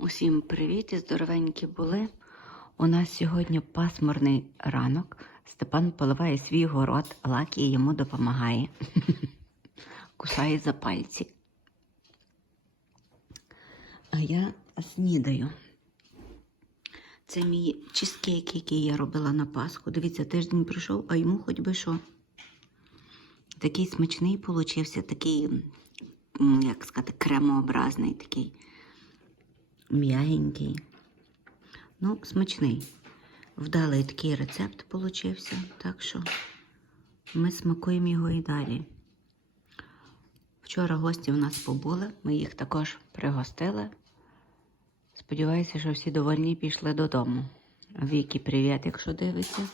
Усім привіт і здоровенькі були. У нас сьогодні пасмурний ранок. Степан поливає свій город, Лакі йому допомагає. Кусає за пальці. А я снідаю. Це мій чизкейк, який я робила на Пасху. Дивіться, тиждень пройшов, а йому хоч би що. Такий смачний получився, такий, як сказати, кремообразний такий м'ягенький. Ну, смачний. Вдалий такий рецепт получився, так що ми смакуємо його і далі. Вчора гості в нас побули, ми їх також пригостили. Сподіваюся, що всі довольні пішли додому. Вікі, привіт, якщо дивиться.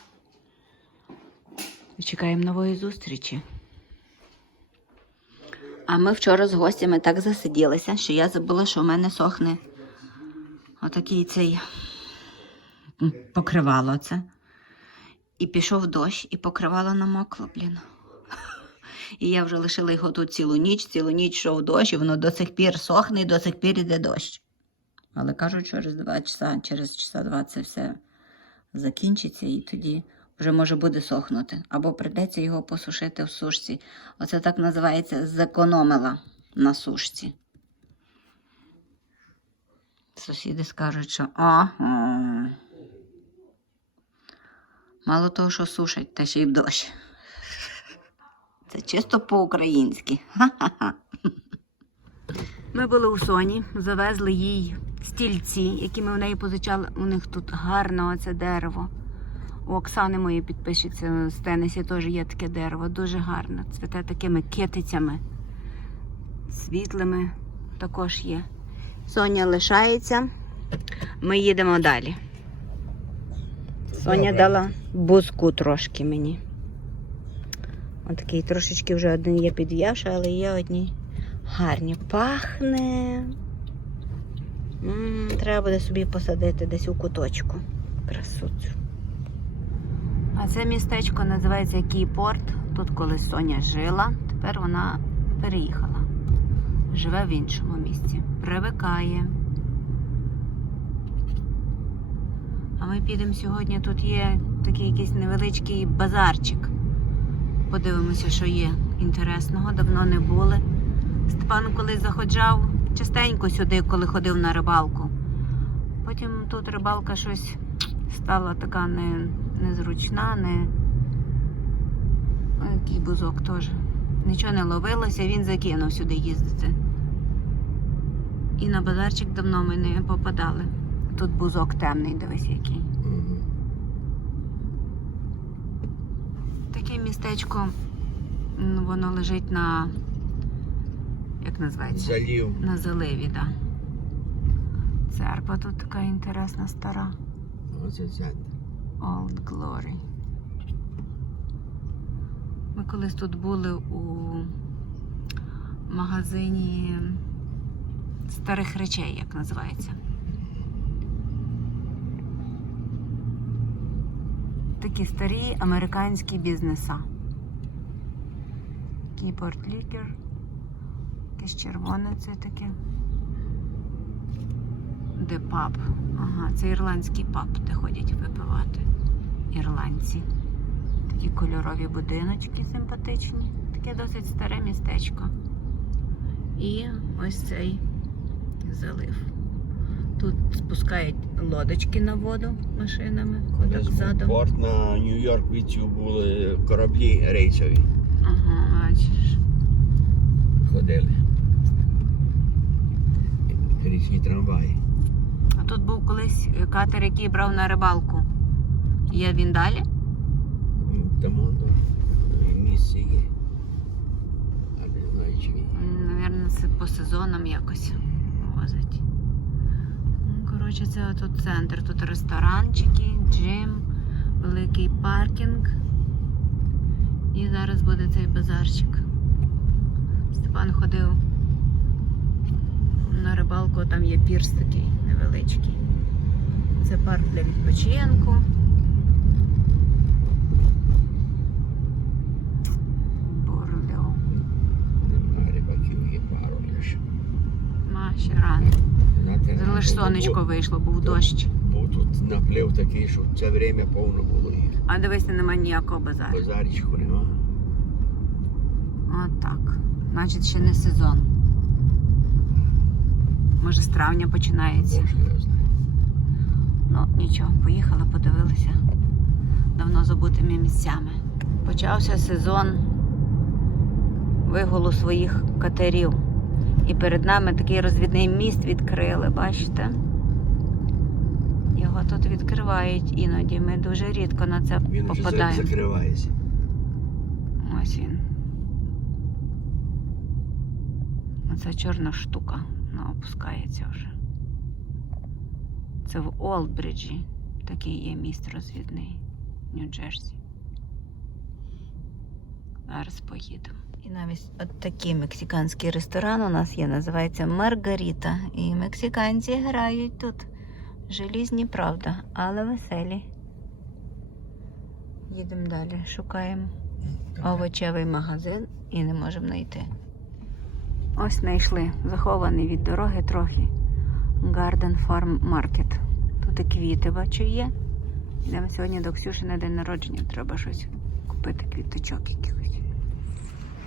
Чекаємо нової зустрічі. А ми вчора з гостями так засиділися, що я забула, що в мене сохне отакий цей покривало це. І пішов дощ, і покривало намокло, блін. І я вже лишила його тут цілу ніч, цілу ніч йшов дощ, і воно до сих пір сохне і до сих пір іде дощ. Але кажуть, через два часа, через часа два це все закінчиться, і тоді вже може буде сохнути. Або прийдеться його посушити в сушці. Оце так називається зекономила на сушці. Сусіди скажуть, що ага. Мало того, що сушать, та ще й дощ. Це чисто по-українськи. Ми були у Соні, завезли їй стільці, які ми в неї позичали. У них тут гарне оце дерево. У Оксани моєї підписчиці з Тенесі теж є таке дерево, дуже гарне. Цвіте такими китицями, світлими також є. Соня лишається. Ми їдемо далі. Соня Добре. дала бузку трошки мені. Отакий трошечки вже один є підв'явши, але є одні гарні. Пахне. м треба буде собі посадити десь у куточку. Красуцю. А це містечко називається Кійпорт. Тут колись Соня жила, тепер вона переїхала. Живе в іншому місці. Привикає. А ми підемо сьогодні. Тут є такий якийсь невеличкий базарчик. Подивимося, що є інтересного. Давно не були. Степан колись заходжав частенько сюди, коли ходив на рибалку. Потім тут рибалка щось стала така не, незручна, не. Який бузок теж. Нічого не ловилося, він закинув сюди їздити. І на базарчик давно ми не попадали. Тут бузок темний, дивись який. Таке містечко, воно лежить на. Як називається? Залів. На заливі, так. Да. Церква тут така інтересна стара. Оце центр. Old Glory. Ми колись тут були у магазині старих речей, як називається. Такі старі американські бізнеса. Кіпорт лікер. Якесь червоне це таке. Де паб? Ага, це ірландський паб, де ходять випивати. Ірландці. Такі кольорові будиночки симпатичні. Таке досить старе містечко. І ось цей залив. Тут спускають лодочки на воду машинами, Десь задом. Порт на Нью-Йорк відцю були кораблі рейсові. Ага, бачиш. Ходили. Річні трамваї. А тут був колись катер, який брав на рибалку. Є він далі? Там місце є. А не знаю, чи він. Навірно, це по сезонам якось возить. Ну, Коротше, це тут центр. Тут ресторанчики, джим, великий паркінг. І зараз буде цей базарчик. Степан ходив на рибалку, там є пірс такий невеличкий. Це парк для відпочинку. Борлео. Нема рибаків, є пару лише. Ма ще рано. Знаєте, Залиш- сонечко вийшло, був дощ. Був тут наплив такий, що це время повно було їх. А дивися, нема ніякого базару. Базарічку нема. От так. Значить, ще не сезон. Може, з травня починається. Боже, я знаю. Ну, нічого, поїхали, подивилися давно забутими місцями. Почався сезон вигулу своїх катерів. І перед нами такий розвідний міст відкрили, бачите? Його тут відкривають іноді. Ми дуже рідко на це Він попадаємо. закривається. Ось він. Оця чорна штука вона опускається вже. Це в Олдбриджі. Такий є міст розвідний Нью-Джерсі. Зараз поїдемо. І навіть от такий мексиканський ресторан у нас є, називається Маргарита. І мексиканці грають тут. Желізні, правда, але веселі. Їдемо далі, шукаємо овочевий магазин і не можемо знайти. Ось знайшли захований від дороги трохи Garden Farm Market. Тут і квіти бачу є. Йдемо сьогодні до Ксюші на день народження. Треба щось купити, квіточок якихось.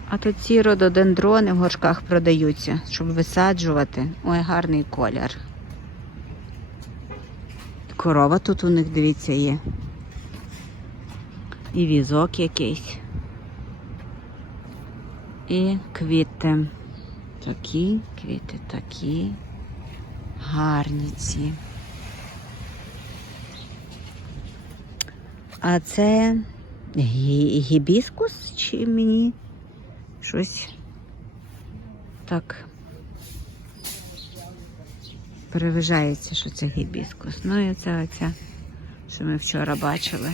А тут ці рододендрони в горшках продаються, щоб висаджувати. Ой, гарний колір. Корова тут у них, дивіться, є. І візок якийсь. І квіти. Такі, квіти такі. Гарні ці. А це гі- гібіскус чи мені щось так переважається, що це гібіскус. Ну і це оця, що ми вчора бачили.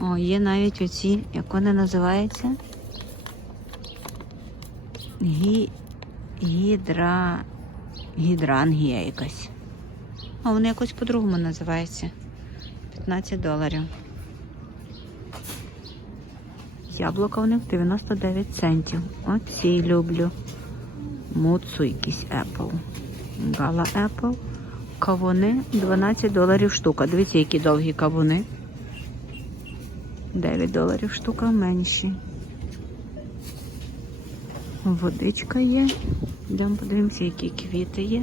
О, є навіть оці, як вони називаються? Гі... Гідра... Гідрангія якась. А вони якось по-другому називаються. 15 доларів. Яблука у них 99 центів. Оці люблю. Муцу якийсь Apple. Гала Apple. Кавуни 12 доларів штука. Дивіться, які довгі кавуни. 9 доларів штука менші. Водичка є. Йдемо подивимося, які квіти є.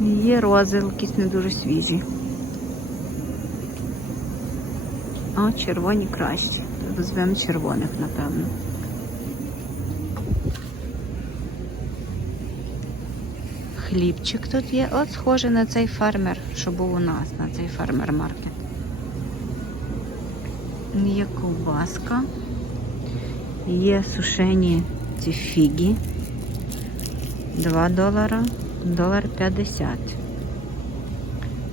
Є рози, якісь не дуже свіжі. А червоні кращі. Візьмемо червоних, напевно. Хлібчик тут є. От схоже на цей фермер, що був у нас, на цей фермер маркет. Є ковбаска. Є сушені ці фіги. 2 долара, долар 50.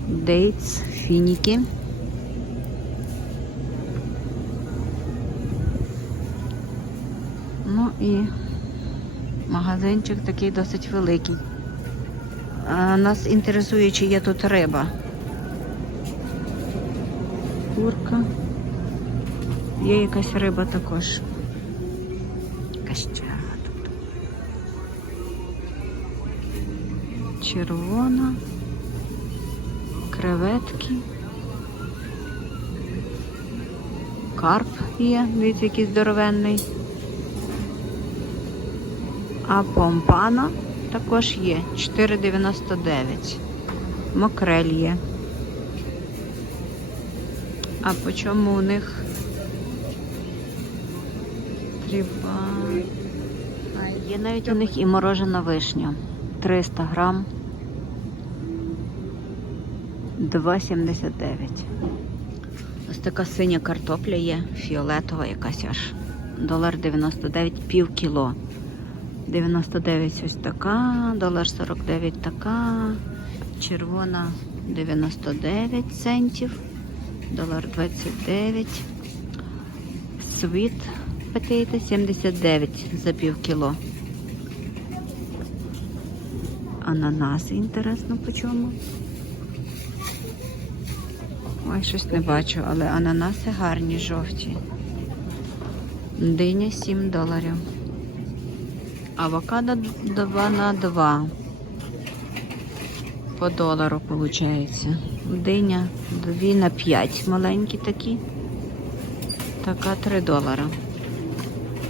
Дейтс, фініки. Ну і магазинчик такий досить великий. А нас інтересує, чи є тут риба. Курка. Є якась риба також. Червона. Креветки. Карп є, дивіться, який здоровенний. А помпана також є 4,99. Макрель є. А по чому у них треба. А є навіть у них і морожена вишня. 300 грам. 2,79. Ось така синя картопля є, фіолетова якась аж. Долар 99 пів кіло. 99 ось така, долар 49 така, червона 99 центів, долар 29, світ потейто 79 за пів кіло. Ананаси, інтересно, по чому? Ой, щось не бачу, але ананаси гарні, жовті. Диня 7 доларів. Авокадо 2 на 2. По долару виходить. Диня 2 на 5 маленькі такі. Така 3 долара.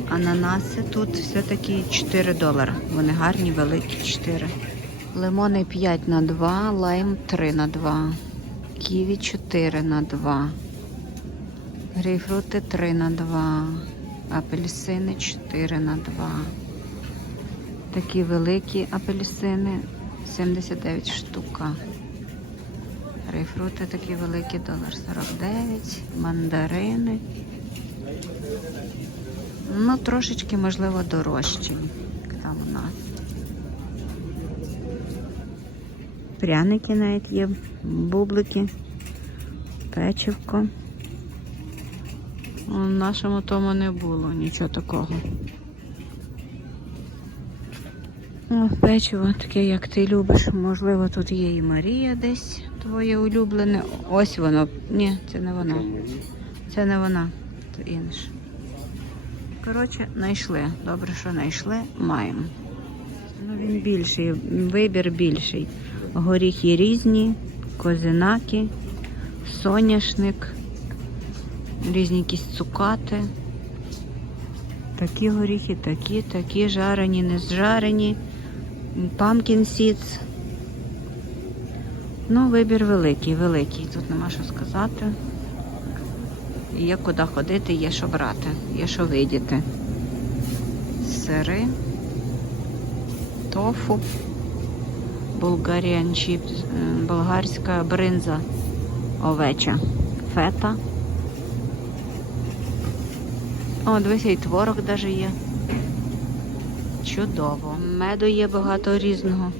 Ананаси тут все-таки 4 долара. Вони гарні, великі 4. Лимони 5 на 2, лайм 3 на 2. Ківі 4 на 2. Грейпфрути 3 на 2. Апельсини 4 на 2. Такі великі апельсини 79 штука. Грейпфрути такі великі, долар 49. Мандарини. Ну, трошечки, можливо, дорожчі, там у нас. Пряники навіть є, бублики, печивко. У нашому тому не було нічого такого. О, печиво таке, як ти любиш. Можливо, тут є і Марія десь, твоє улюблене. Ось воно. Ні, це не воно. Це не вона, це інше. Коротше, знайшли. Добре, що знайшли, маємо. Ну, він більший, вибір більший. Горіхи різні, козинаки, соняшник, різні якісь цукати. Такі горіхи, такі, такі, жарені, не зжарені, pumpkin seeds. Ну, вибір великий, великий. Тут нема що сказати. Є куди ходити, є що брати, є що видіти. Сири, тофу, булгаріан чіпс, е, болгарська бринза овеча, фета. О, дивися, і творог навіть є. Чудово. Меду є багато різного.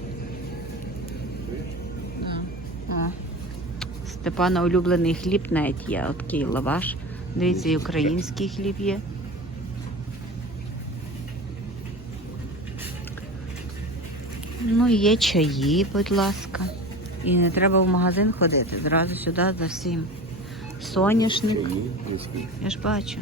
Степана улюблений хліб навіть є. От такий лаваш. Дивіться, і український хліб є. Ну, є чаї, будь ласка. І не треба в магазин ходити. Зразу сюди за всім. Соняшник. Я ж бачу.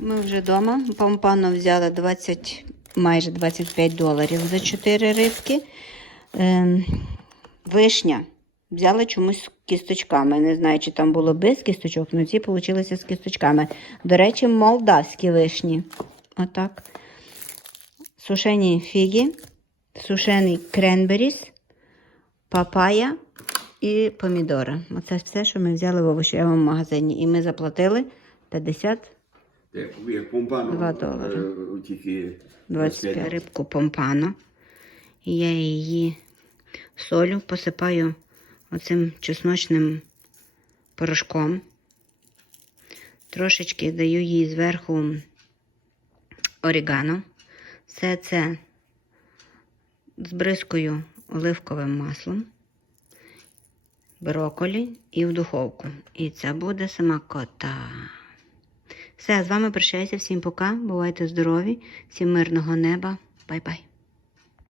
Ми вже вдома. Помпану взяла 20, майже 25 доларів за 4 рибки. Ем, вишня. Взяла чомусь з кісточками. Не знаю, чи там було без кісточок, але ці вийшли з кісточками. До речі, молдавські вишні. Отак. Сушені фіги, сушений кренберіс, папая і помідори. Оце все, що ми взяли в овочевому магазині. І ми заплатили 50 Як, як помпано. Два долари. е, 25 рибку помпано. Я її солю посипаю оцим чесночним порошком. Трошечки даю їй зверху орігано. Все це збризкою оливковим маслом, броколі і в духовку. І це буде сама кота. Все, з вами прощаюся. Всім пока. Бувайте здорові, всім мирного неба. Бай-бай.